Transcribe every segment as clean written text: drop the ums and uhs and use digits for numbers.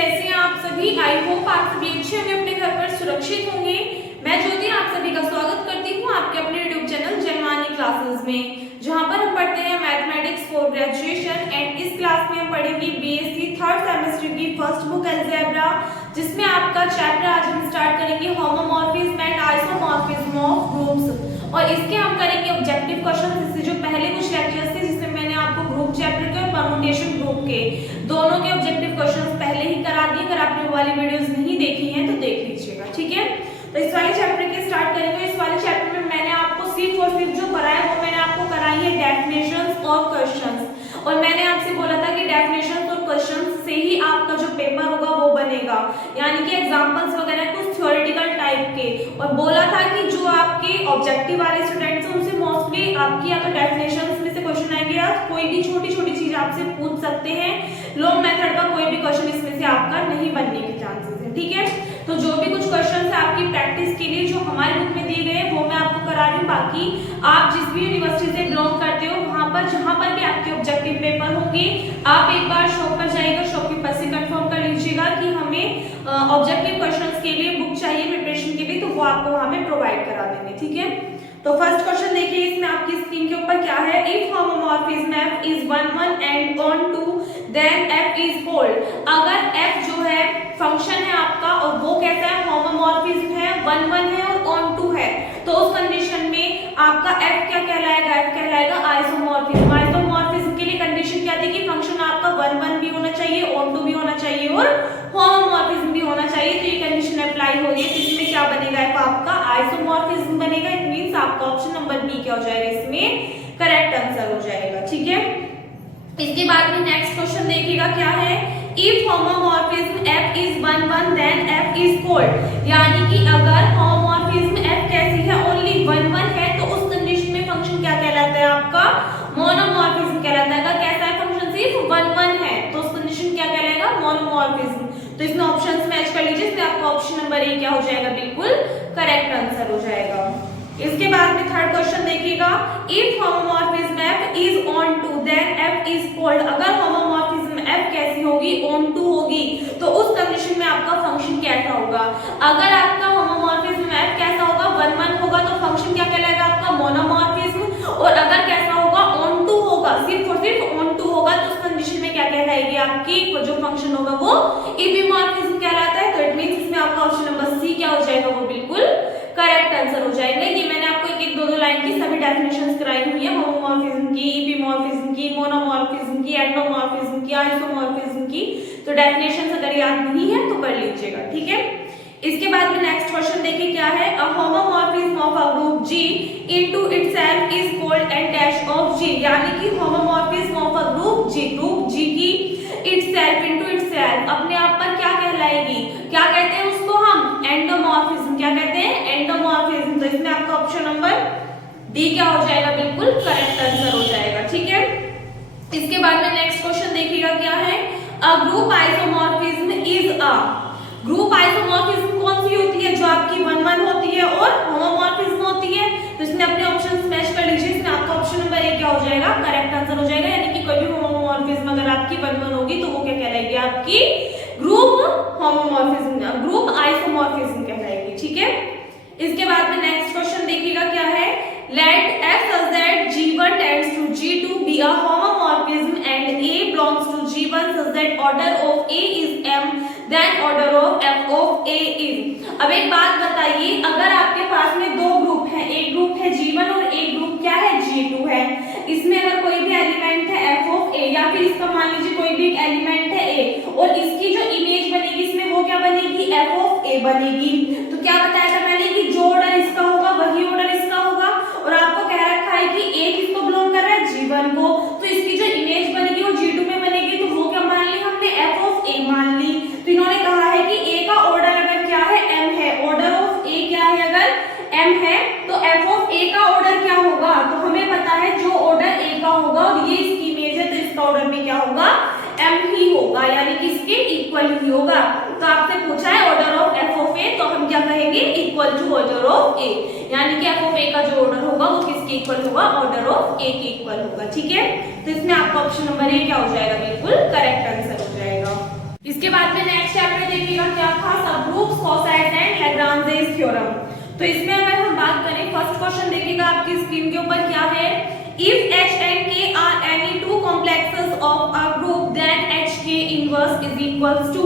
कैसे हैं आप सभी। आई होप आप सभी अच्छे होंगे, अपने घर पर सुरक्षित होंगे। मैं ज्योति आप सभी का स्वागत करती हूँ आपके अपने यूट्यूब चैनल जनमानी क्लासेस में, जहाँ पर हम पढ़ते हैं मैथमेटिक्स फॉर ग्रेजुएशन। एंड इस क्लास में हम पढ़ेंगे बीएससी थर्ड सेमेस्टर की फर्स्ट बुक अलजेब्रा, जिसमें आपका चैप्टर आज हम स्टार्ट करेंगे homomorphism and isomorphism of groups. और इसके हम करेंगे ऑब्जेक्टिव क्वेश्चन। इससे जो पहले कुछ लेक्चर्स थे जिसमें मैंने आपको ग्रुप चैप्टर के और परम्यूटेशन ग्रुप के दोनों के ऑब्जेक्टिव क्वेश्चंस पहले ही करा दिए। अगर आपने वो वाली वीडियोस नहीं देखी हैं तो देख लीजिएगा, ठीक है। तो इस वाले चैप्टर के स्टार्ट करेंगे। इस वाले चैप्टर में मैंने आपको सिर्फ और सिर्फ जो कराया वो मैंने आपको कराई है डेफिनेशंस और क्वेश्चंस। और मैंने आपसे बोला था कि डेफिनेशंस और क्वेश्चंस से ही आपका जो पेपर होगा वो बनेगा, यानी कि एग्जांपल्स वगैरह कुछ थ्योरेटिकल टाइप के। और बोला था कि जो आपके ऑब्जेक्टिव वाले स्टूडेंट्स हैं उनसे मोस्टली आपकी या तो डेफिनेशंस में से क्वेश्चन आएंगे या कोई भी छोटी छोटी चीज आपसे पूछ सकते हैं। लॉन्ग मेथड का कोई भी क्वेश्चन इसमें से आपका नहीं बनने के चांसेस है, ठीक है। तो जो भी कुछ क्वेश्चन है आपकी प्रैक्टिस के लिए जो हमारे बुक में दिए गए वो मैं आपको करा रही हूँ। बाकी आप जिस भी यूनिवर्सिटी से बिलोंग करते हो वहां पर जहां पर भी आपके ऑब्जेक्टिव पेपर होंगे, आप एक बार शॉप पर जाइएगा, शॉपकीपर से कंफर्म कर लीजिएगा कि हमें ऑब्जेक्टिव क्वेश्चंस के लिए बुक चाहिए प्रिपरेशन के लिए, तो वो आपको वहां पे प्रोवाइड करा देंगे, ठीक है। तो फर्स्ट क्वेश्चन देखिए, इसमें आपकी स्क्रीन के ऊपर क्या है। If homomorphism f is 1 1 and on 2 then f is whole। अगर f जो है फंक्शन है आपका और वो कैसा है, होमोमॉर्फिज्म है, 1 1 है और on 2 है, तो उस कंडीशन में आपका f क्या कहलाएगा, f कहलाएगा आइसोमॉर्फिज्म। आइसोमॉर्फिज्म के लिए कंडीशन क्या थी कि फंक्शन आपका 1 1 भी होना चाहिए, on 2 भी होना चाहिए और होमोमॉर्फिज्म भी होना चाहिए। तो ये कंडीशन अप्लाई हो गई, तो इसमें क्या बनेगा, f आपका आइसोमॉर्फिज्म बनेगा। इट मींस आपका ऑप्शन नंबर बी क्या हो जाएगा, इसमें करेक्ट आंसर हो जाएगा, ठीक है। इसके बाद में नेक्स्ट क्वेश्चन देखिएगा क्या है। If homomorphism f is 1 1 then f is whole। यानी कि अगर होमोमॉर्फिज्म f कैसी है, ओनली 1 1 है, तो उस कंडीशन में फंक्शन क्या कहलाता है, आपका मोनोमॉर्फिज्म कहलाता है। अगर कैसा है फंक्शन, सिर्फ 1 1 है, तो उस कंडीशन क्या कहलाएगा, मोनोमॉर्फिज्म। तो इसमें ऑप्शंस मैच कर लीजिए, इसमें आपका ऑप्शन नंबर ए क्या हो जाएगा, बिल्कुल करेक्ट आंसर हो जाएगा। इसके बाद में थर्ड क्वेश्चन देखिएगा। If homomorphism f is on 2 then f is whole। अगर होमोमॉर्फिज्म f कैसी होगी, on 2 होगी, तो उस कंडीशन में आपका फंक्शन कैसा होगा। अगर आपका होमोमॉर्फिज्म f कैसा होगा, 1 1 होगा, तो फंक्शन क्या कहलाएगा, आपका मोनोमॉर्फिज्म। और अगर कैसा होगा, on 2 होगा, सिर्फ और सिर्फ on 2 होगा, तो उस कंडीशन में क्या कहलाएगी, आपकी जो फंक्शन होगा वो इपिमॉर्फिज्म कहलाता है। तो इट मींस इसमें आपका ऑप्शन नंबर सी क्या हो जाएगा, वो बिल्कुल करेक्ट आंसर हो जाएगा। ये मैंने आपको एक एक दो लाइन की सभी डेफिनेशंस कराई हुई है, होमोमॉर्फिज्म की, इपिमॉर्फिज्म की, मोनोमॉर्फिज्म की, एंडोमॉर्फिज्म की, आइसोमॉर्फिज्म की। तो डेफिनेशंस अगर याद नहीं है तो कर लीजिएगा, ठीक है। इसके बाद में नेक्स्ट क्वेश्चन देखिए क्या है। A homomorphism of a group G into itself is called and dash of G। यानी कि homomorphism of a group G की itself into itself अपने आप पर क्या कहलाएगी, क्या कहते हैं उसको हम, एंडोमॉर्फिज्म। क्या कहते हैं, एंडोमॉर्फिज्म। तो इसमें आपका ऑप्शन नंबर डी क्या हो जाएगा, बिल्कुल करेक्ट आंसर हो जाएगा, ठीक है। इसके बाद में नेक्स्ट क्वेश्चन देखिएगा क्या है। A group isomorphism is a. Group isomorphism कौन सी होती है, जो आपकी 1 1 होती है और होमोमॉर्फिज्म होती है। तो इसमें अपने ऑप्शंस मैच कर लीजिए, इसमें आपका ऑप्शन नंबर ए क्या हो जाएगा, करेक्ट आंसर हो जाएगा। यानी कि कोई भी होमोमॉर्फिज्म अगर आपकी 1 1 होगी तो वो क्या कहलाएगी, आपकी ग्रुप होमोमॉर्फिज्म, ग्रुप आइसोमॉर्फिज्म कहलाएगी, ठीक है। इसके बाद में नेक्स्ट क्वेश्चन देखिएगा क्या है। Let f such that G1 tends to G2 be a homomorphism and A belongs to G1 such that order of A is m then order of f of A is। अब एक बात बताइए, अगर आपके पास में दो ग्रुप हैं, एक ग्रुप है G1 और एक ग्रुप क्या है, G2 है। इसमें अगर कोई भी एलिमेंट है f of A, या फिर इसका मान लीजिए कोई भी एक एलिमेंट है A, और इसकी जो इमेज बनेगी इसमें वो क्या बनेगी, f of A बनेगी। तो क्या बताया था मैंने कि जो ऑर्डर इसका होगा वही ऑर्डर इसका होगा। और आपको कह रखा है कि A किसको बिलोंग कर रहा है, G1 को, तो इसकी जो इमेज बनेगी वो G2 में बनेगी। तो वो क्या मान ली हमने, f of A मान ली। तो इन्होंने कहा है कि A का ऑर्डर अगर क्या है, m है, ऑर्डर ऑफ A क्या है, अगर m है तो f of A का ऑर्डर क्या होगा। तो हमें पता है जो ऑर्डर A का होगा और ये इसकी इमेज है, तो इसका ऑर्डर भी क्या होगा, m ही होगा, यानी कि इसके इक्वल ही होगा। तो आपसे पूछा है order of f of A, तो हम क्या कहेंगे, equal to order of A। यानी कि f of A का जो ऑर्डर होगा वो किसके इक्वल होगा, ऑर्डर ऑफ A के इक्वल होगा, ठीक है। तो इसमें आपका ऑप्शन नंबर ए क्या हो जाएगा, बिल्कुल करेक्ट आंसर हो जाएगा। इसके बाद में नेक्स्ट थ्योरम। तो इसमें अगर हम बात करें, फर्स्ट क्वेश्चन देखिएगा आपकी स्क्रीन के ऊपर क्या है, if H and K are any two complexes of a group then HK inverse is equals to,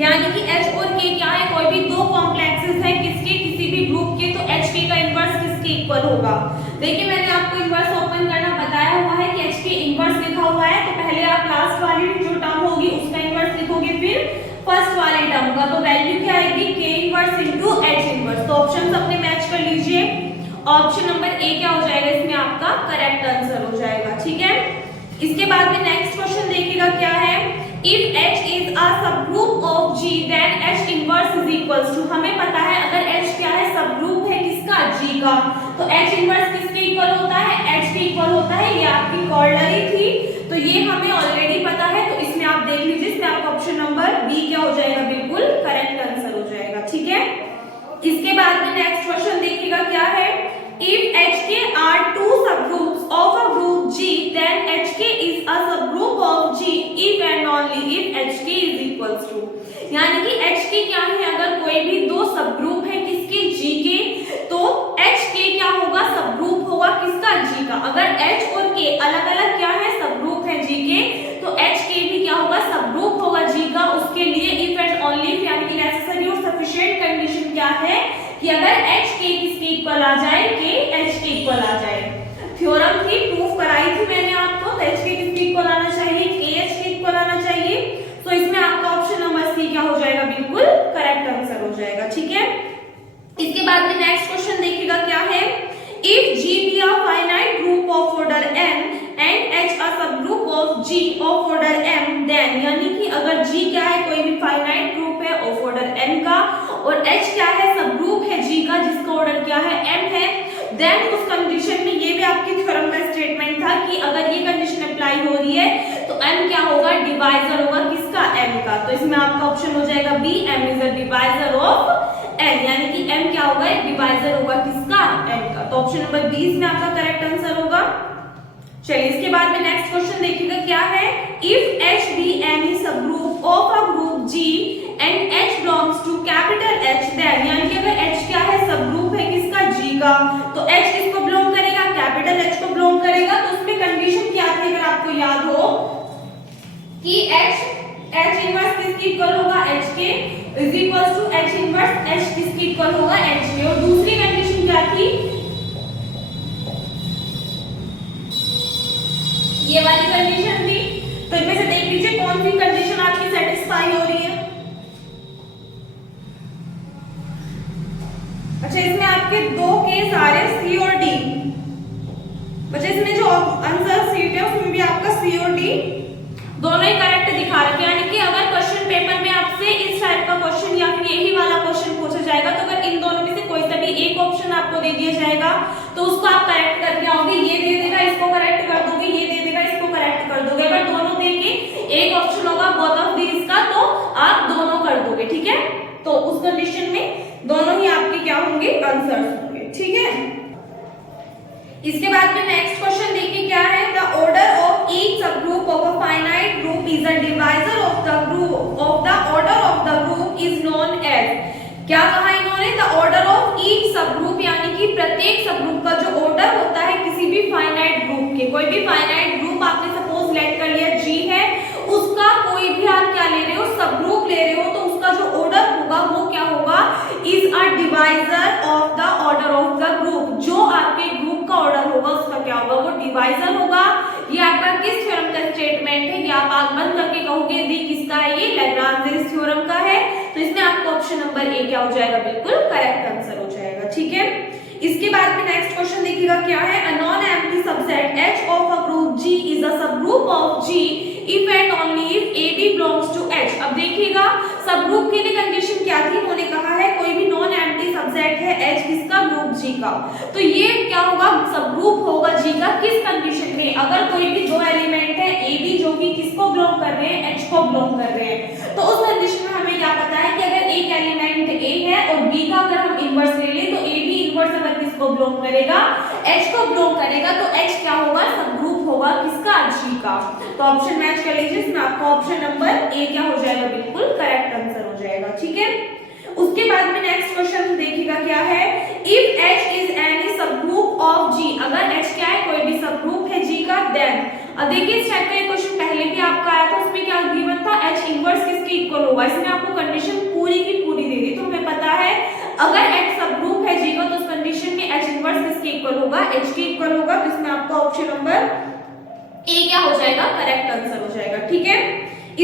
यानी कि H और K क्या है, कोई भी दो कॉम्प्लेक्सेस हैं किसके, किसी भी ग्रुप के, तो HK का इनवर्स किसके इक्वल होगा। देखिए मैंने आपको इनवर्स ओपन करना बताया हुआ है कि HK इनवर्स लिखा हुआ है, तो पहले आप लास्ट वाली जो टर्म होगी उसका इनवर्स लिखोगे, फिर फर्स्ट वाले टर्म का, तो वैल्यू क्या आएगी, K inverse into H inverse. तो ऑप्शंस अपने मैच कर लीजिए, ऑप्शन नंबर ए क्या हो जाएगा इसमें आपका करेक्ट आंसर हो जाएगा, ठीक है। इसके बाद में नेक्स्ट क्वेश्चन देखिएगा क्या है, if H is a subgroup of G then H inverse is equals to, हमें पता है अगर H क्या है, सबग्रुप है किसका, G का, तो H इनवर्स किसके इक्वल होता है, H के इक्वल होता है। ये आपकी कॉर्नरी थी, तो ये हमें ऑलरेडी पता है, तो इसमें आप देख लीजिए, इसमें आपका ऑप्शन नंबर बी क्या हो जाएगा, बिल्कुल करेक्ट आंसर हो जाएगा, ठीक है। इसके बाद में नेक्स्ट क्वेश्चन देखिएगा क्या है, if HK are two subgroups of a group G then HK is a subgroup of G if and only if HK is equals to, यानी कि HK क्या है, अगर कोई भी दो सबग्रुप है किसके, G के, तो HK क्या होगा, सबग्रुप होगा किसका, G का। अगर H और K अलग अलग क्या है, सबग्रुप है G के, तो HK भी क्या होगा, सबग्रुप होगा G का। उसके लिए if and only if यानी कि नेसेसरी और सफिशिएंट कंडीशन क्या है कि अगर HK किसके इक्वल आ जाए, K H के इक्वल आ जाए। थ्योरम थी, प्रूफ कराई थी मैंने आपको, तो HK किसके इक्वल आना चाहिए, K H के इक्वल आना चाहिए। तो इसमें आपका ऑप्शन नंबर सी क्या हो जाएगा, बिल्कुल करेक्ट आंसर हो जाएगा, ठीक है। इसके बाद में नेक्स्ट क्वेश्चन देखिएगा क्या है, if G be a finite group of order n and H a subgroup of G of order m then, यानी कि अगर G क्या है, कोई भी फाइनाइट ग्रुप है ऑफ ऑर्डर n का, और H क्या है, सबग्रुप है G का जिसका ऑर्डर क्या है, m है, देन उस कंडीशन में, ये भी आपकी थ्योरम का स्टेटमेंट था कि अगर ये कंडीशन अप्लाई हो रही है तो m क्या होगा, डिवाइजर होगा किसका, m का। तो इसमें आपका ऑप्शन हो जाएगा B, m is a divisor of n, यानी कि m क्या होगा, एक डिवाइजर होगा किसका, m का। तो ऑप्शन नंबर बी इसमें आपका करेक्ट आंसर होगा। चलिए इसके बाद में नेक्स्ट क्वेश्चन देखिएगा क्या है, if H be any subgroup of a group G and H belongs to capital H then, यानी कि अगर H क्या है, सबग्रुप है किसका, G का, तो H किसको बिलोंग करेगा, कैपिटल H को बिलोंग करेगा। तो उसमें कंडीशन क्या थी, अगर आपको याद हो कि H इनवर्स किसकी इक्वल होगा, H के is equals to H inverse H किसकी इक्वल होगा, H के। और दूसरी कंडीशन क्या थी, ये वाली कंडीशन थी। तो इनमें से देख लीजिए कौन सी कंडीशन आपकी सेटिस्फाई हो रही है। अच्छा, इसमें आपके दो केस आ रहे हैं, सी और डी। बच्चे इसमें जो आंसर सीट है उसमें भी आपका सी और डी दोनों ही करेक्ट दिखा रखे हैं, यानी कि अगर क्वेश्चन पेपर में आपसे इस टाइप का क्वेश्चन या फिर यही वाला क्वेश्चन पूछा जाएगा, तो अगर इन दोनों में से कोई सा भी एक ऑप्शन आपको दे दिया जाएगा तो उसको आप करेक्ट करके आओगे, ये दे देगा इसको करेक्ट कर दोगे, ये दे देगा इसको करेक्ट कर दोगे। अगर दोनों देके एक ऑप्शन होगा बोथ ऑफ दीज का, तो आप दोनों कर दोगे, ठीक है। तो उस कंडीशन में दोनों ही आपके क्या होंगे, आंसर्स होंगे, ठीक है। इसके बाद में नेक्स्ट क्वेश्चन देखिए क्या है, the order of each subgroup of a finite group is a divisor of the group of the order of the group is known as, क्या कहा इन्होंने, the order of each subgroup, यानी कि प्रत्येक subgroup का जो ऑर्डर होता है किसी भी फाइनाइट ग्रुप के, कोई भी फाइनाइट ग्रुप आपने सपोज लेट कर लिया G है, उसका कोई भी आप क्या ले रहे हो, सबग्रुप ले रहे हो, तो उसका जो ऑर्डर होगा वो क्या होगा, is a divisor of the order of the group. जो आपके ग्रुप का ऑर्डर होगा उसका क्या होगा, वो डिवाइजर होगा। ये आपका किस थ्योरम का स्टेटमेंट है, ये आप आंख बंद करके कहोगे दी किसका है, ये लैग्रांज थ्योरम का है। तो इसमें आपको ऑप्शन नंबर ए क्या हो जाएगा, बिल्कुल करेक्ट आंसर हो जाएगा, ठीक है। इसके बाद में नेक्स्ट क्वेश्चन देखिएगा क्या है, a non empty subset H of a group G is a subgroup of G if and only if AB belongs to H। अब देखिएगा सबग्रुप के लिए कंडीशन क्या थी, उन्होंने कहा है कोई भी नॉन एम्प्टी सबसेट है H किसका, ग्रुप G का, तो ये क्या होगा, सबग्रुप होगा G का किस कंडीशन में, अगर कोई भी दो एलिमेंट है AB जो कि किसको बिलोंग कर रहे हैं, H को बिलोंग कर रहे हैं। तो उस कंडीशन में हमें क्या पता है कि अगर एक एलिमेंट A है और B का अगर हम इनवर्स ले लें, तो AB इनवर्स अगर किसको बिलोंग करेगा, H को बिलोंग करेगा, तो H क्या होगा, सबग्रुप होगा किसका, G का। तो ऑप्शन मैच कर लीजिए, इसमें आपका ऑप्शन नंबर ए क्या हो जाएगा, बिल्कुल करेक्ट आंसर हो जाएगा, ठीक है। उसके बाद में नेक्स्ट क्वेश्चन देखिएगा क्या है, देन। अब देखिए इस टाइप का एक क्वेश्चन पहले भी आपका आया था, उसमें क्या गिवन था, H इनवर्स किसके इक्वल होगा। इसमें आपको कंडीशन पूरी की पूरी दे दी, तो हमें पता है अगर H सब ग्रुप है G का तो उस कंडीशन में H इनवर्स किसके इक्वल होगा, H के इक्वल होगा। तो इसमें आपका ऑप्शन नंबर ए क्या हो जाएगा, करेक्ट आंसर हो जाएगा। ठीक है,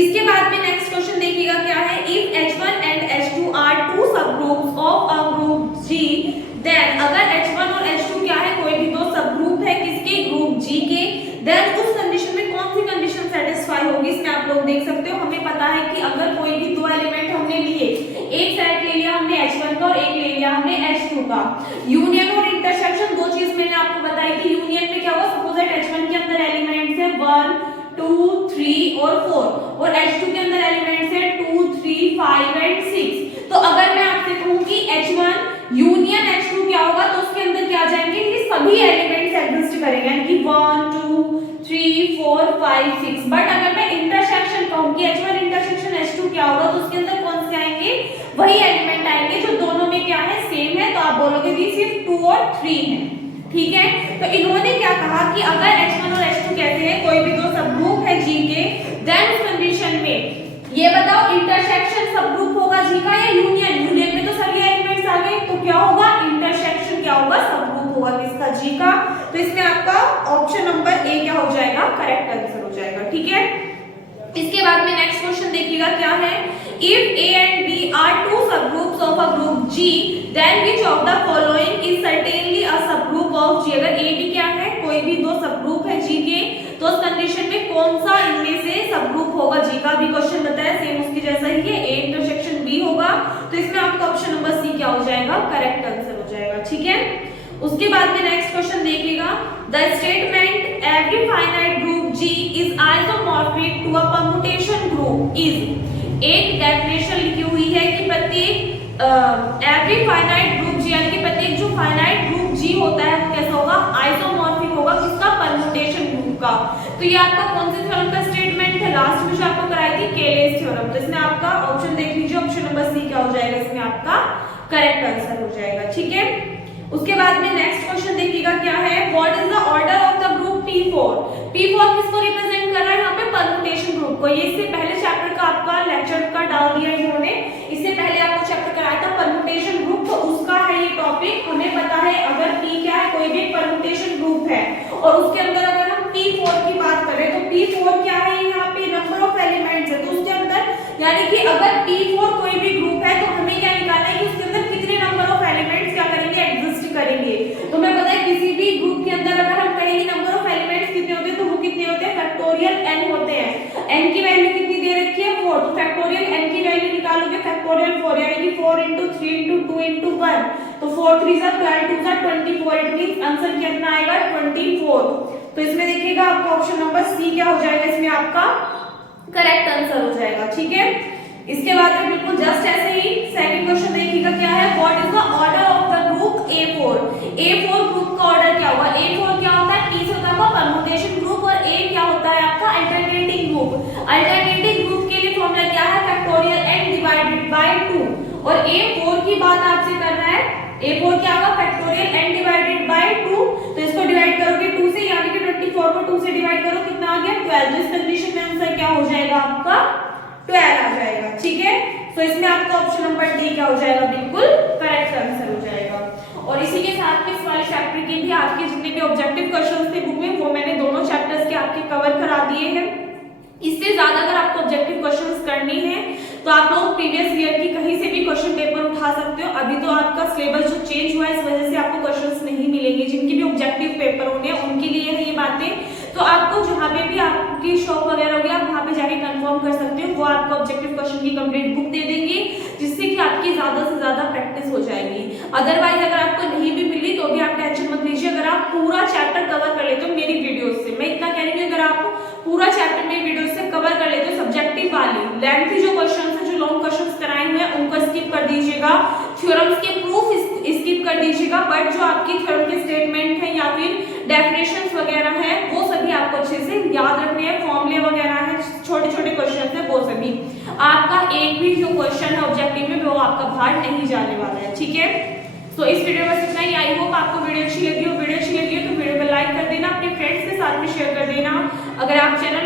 इसके बाद में नेक्स्ट क्वेश्चन देखिएगा क्या है, if H1 and H2 are two subgroups of a group G, then अगर H1 और H2 क्या है, कोई भी दो सब ग्रुप है किसके, ग्रुप G के, देन उस कंडीशन में कौन सी कंडीशन सेटिस्फाई होगी। इसमें आप लोग देख सकते हो, हमें पता है कि अगर कोई भी दो एलिमेंट हमने लिए, एक सेट ले लिया हमने H1 का और एक ले लिया हमने H2 का, यूनियन और इंटरसेक्शन दो चीज मैंने आपको बताई थी। यूनियन में क्या होगा, सपोज दैट H1 के अंदर एलिमेंट्स है 1 2 3 और 4 और H2 के अंदर एलिमेंट्स है 2 3 5 एंड 6। तो अगर मैं आपसे कहूं कि H1 यूनियन H2 क्या होगा, तो उसके अंदर क्या आ जाएंगे, ये सभी एलिमेंट्स एग्जिस्ट करेंगे, यानी कि 1 2 3 4 5 6। बट अगर मैं इंटरसेक्शन कहूं कि H1 इंटरसेक्शन H2 क्या होगा, तो उसके अंदर कौन से आएंगे, वही एलिमेंट आएंगे जो दोनों में क्या है, सेम है। तो आप बोलोगे कि सिर्फ 2 और 3 है। ठीक है, तो इन्होंने क्या कहा कि अगर H1 और H2 कहते हैं कोई भी दो सब ग्रुप है G के, देन उस कंडीशन में ये बताओ इंटरसेक्शन सब ग्रुप होगा G का या यूनियन। यूनियन में तो सभी एलिमेंट्स आ गए, तो क्या होगा, इंटरसेक्शन क्या होगा, सब ग्रुप होगा किसका, G का। तो इसमें आपका ऑप्शन नंबर ए क्या हो जाएगा, करेक्ट आंसर हो जाएगा। ठीक है, इसके बाद में नेक्स्ट क्वेश्चन देखिएगा क्या है, if A and B are two subgroups of a group G, then which of the following is certainly a subgroup of G। अगर A B क्या है, कोई भी दो सबग्रुप है G के, तो उस कंडीशन में कौन सा इनमें से सबग्रुप होगा। G का भी क्वेश्चन बताया, सेम उसके जैसा ही है, A इंटरसेक्शन B होगा। तो इसमें आपका ऑप्शन नंबर सी क्या हो जाएगा, करेक्ट आंसर हो जाएगा। ठीक है, उसके बाद में नेक्स्ट क्वेश्चन देखिएगा, the statement every finite group G is isomorphic to a permutation group is. एक डेफिनेशन लिखी हुई है कि प्रत्येक एवरी फाइनाइट ग्रुप G, यानी कि प्रत्येक जो फाइनाइट ग्रुप G होता है वो कैसा होगा, आइसोमॉर्फिक होगा किसका, परम्यूटेशन ग्रुप का। तो ये आपका कौन से थ्योरम का स्टेटमेंट है, लास्ट में जो आपको कराई थी, केलेस थ्योरम। तो इसमें आपका ऑप्शन देख लीजिए, ऑप्शन नंबर सी क्या हो जाएगा, इसमें आपका करेक्ट आंसर हो जाएगा। ठीक है, उसके बाद में नेक्स्ट क्वेश्चन देखिएगा क्या है, what is the order of the group P4। P4 किसको रिप्रेजेंट कर रहा है यहाँ पे, परम्यूटेशन ग्रुप को। ये इससे पहले चैप्टर का आपका लेक्चर का डाल दिया इन्होंने, इससे पहले आपको चैप्टर कराया था परम्यूटेशन ग्रुप, तो उसका है ये टॉपिक। हमें पता है अगर P क्या है, कोई भी परम्यूटेशन ग्रुप है और उसके अंदर अगर हम P4 की बात करें तो P4 क्या है, यहाँ पे नंबर ऑफ एलिमेंट्स है, तो उसके अंदर यानी कि अगर P4 कोई भी ग्रुप है तो हमें क्या निकालना है कि उसके अंदर कितने नंबर ऑफ एलिमेंट्स क्या करेंगे, एग्जिस्ट करेंगे। तो हमें पता है किसी भी ग्रुप के अंदर अगर हम कहेंगे नंबर ऑफ एलिमेंट्स कितने होते हैं, तो वो कितने होते हैं, फैक्टोरियल n होते हैं। n की वैल्यू कितनी दे रखी है, 4, तो फैक्टोरियल n की वैल्यू निकालोगे फैक्टोरियल 4, यानी कि 4 into 3 into 2 into 1, तो 4 3 are 12 2 are 24, it means answer कितना आएगा, 24। तो इसमें देखिएगा आपका ऑप्शन नंबर सी क्या हो जाएगा, इसमें आपका करेक्ट आंसर हो जाएगा। ठीक है, इसके बाद में बिल्कुल जस्ट ऐसे ही सेकंड क्वेश्चन देखिएगा क्या है, what is the order of the group A4। A4 group का ऑर्डर क्या होगा, A4 क्या होता है, P से होता है परम्यूटेशन ग्रुप और A क्या होता है आपका अल्टरनेटिंग ग्रुप। अल्टरनेटिंग ग्रुप के लिए फॉर्मूला क्या है, फैक्टोरियल n डिवाइडेड बाय 2। और A4 की बात आपसे करना है, A4 क्या होगा, फैक्टोरियल n डिवाइडेड बाय 2। तो इसको डिवाइड करोगे 2 से, यानी कि 24 को 2 से डिवाइड करो, कितना आ गया 12। इस कंडीशन में आंसर क्या हो जाएगा आपका 12 आ जाएगा। ठीक है, तो इसमें आपका ऑप्शन नंबर डी क्या हो जाएगा, बिल्कुल करेक्ट आंसर हो जाएगा। और इसी के साथ में इस वाले चैप्टर के भी आपके जितने भी ऑब्जेक्टिव क्वेश्चंस थे बुक में, वो मैंने दोनों चैप्टर्स के आपके कवर करा दिए हैं। इससे ज्यादा अगर आपको ऑब्जेक्टिव क्वेश्चंस करनी है तो आप लोग प्रीवियस ईयर की कहीं से भी क्वेश्चन पेपर उठा सकते हो। अभी तो आपका सिलेबस जो चेंज हुआ है इस वजह से आपको क्वेश्चंस नहीं मिलेंगे, जिनकी भी ऑब्जेक्टिव पेपर होंगे उनके लिए है ये बातें। तो आपको जहाँ पे भी आपकी शॉप वगैरह होगी आप वहाँ पे जाके कंफर्म कर सकते हो, वो आपको ऑब्जेक्टिव क्वेश्चन की कंप्लीट बुक दे देंगे, जिससे कि आपकी ज्यादा से ज्यादा प्रैक्टिस हो जाएगी। अदरवाइज अगर आपको नहीं भी मिली तो भी आप टेंशन मत लीजिए, अगर आप पूरा चैप्टर कवर कर लेते हो मेरी वीडियो से, मैं इतना कह रही हूँ, अगर आप पूरा चैप्टर मेरी वीडियो से कवर कर लेते हो, सब्जेक्टिव वाली लेंथी जो क्वेश्चन है, जो लॉन्ग क्वेश्चन कराए हुए हैं उनको स्किप कर दीजिएगा, थ्योरम्स के प्रूफ स्किप कर दीजिएगा, बट जो आपकी थ्योरम के स्टेटमेंट है या फिर डेफिनेशंस वगैरह हैं वो सभी आपको अच्छे से याद रखने हैं, फॉर्मूले वगैरह हैं, छोटे छोटे क्वेश्चन है, वो सभी आपका एक भी जो क्वेश्चन है ऑब्जेक्टिव में वो आपका बाहर नहीं जाने वाला है। ठीक है, तो इस वीडियो में इतना ही। आई होप आपको वीडियो अच्छी लगी हो। वीडियो अच्छी लगी हो तो वीडियो को लाइक कर देना, अपने फ्रेंड्स के साथ में शेयर कर देना। हमारे चैनल